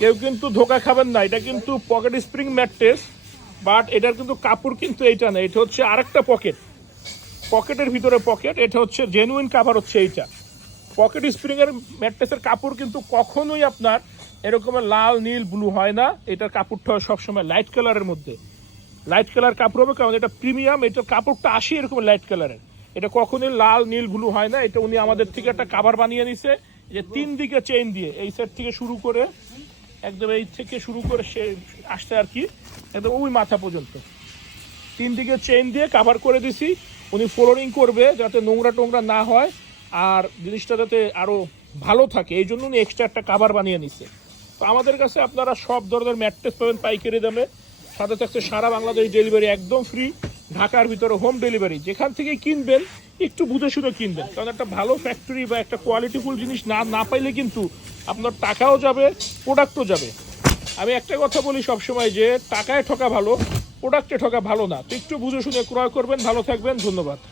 কেউ কিন্তু ধোকা খাবেন না, এটা কিন্তু পকেট স্প্রিং ম্যাট্রেস, বাট এটার কিন্তু কাপড় কিন্তু এইটা না, এটা হচ্ছে আরেকটা পকেট, পকেটের ভিতরে পকেট, এটা হচ্ছে জেনুইন কাভার হচ্ছে এইটা। পকেট স্প্রিং এর ম্যাট্রেসের কাপড় কিন্তু কখনোই আপনার এরকমের লাল নীল ব্লু হয় না, এটার কাপড়টা হয় সবসময় লাইট কালারের মধ্যে, লাইট কালার কাপড় হবে, কারণ এটা প্রিমিয়াম, এটার কাপড়টা আসে এরকম লাইট কালারের, এটা কখনোই লাল নীল ব্লু হয় না। এটা উনি আমাদের থেকে একটা কাভার বানিয়ে নিছে, যে 3 দিকে চেইন দিয়ে এই সেট থেকে শুরু করে একদম এই থেকে শুরু করে সে আসছে আর কি একদম ওই মাথা পর্যন্ত 3 দিকে চেইন দিয়ে কাভার করে দিছি। উনি ফ্লোরিং করবে যাতে নোংরা টোংরা না হয় আর জিনিসটা যাতে আরও ভালো থাকে, এই জন্য উনি এক্সট্রা একটা কাভার বানিয়ে নিছে। তো আমাদের কাছে আপনারা সব ধরনের ম্যাট্রেস পাবেন পাইকারি দামে, সাথে থাকছে সারা বাংলাদেশ ডেলিভারি একদম ফ্রি, ঢাকার ভিতরে হোম ডেলিভারি। যেখান থেকেই কিনবেন একটু বুঝে শুনে কিনবেন, কারণ একটা ভালো ফ্যাক্টরি বা একটা কোয়ালিটিফুল জিনিস না পাইলে কিন্তু আপনার টাকাও যাবে, প্রোডাক্টও যাবে। আমি একটা কথা বলি সবসময় যে টাকায় ঠকা ভালো, প্রোডাক্টে ঠকা ভালো না। তো একটু বুঝে শুনে ক্রয় করবেন, ভালো থাকবেন, ধন্যবাদ।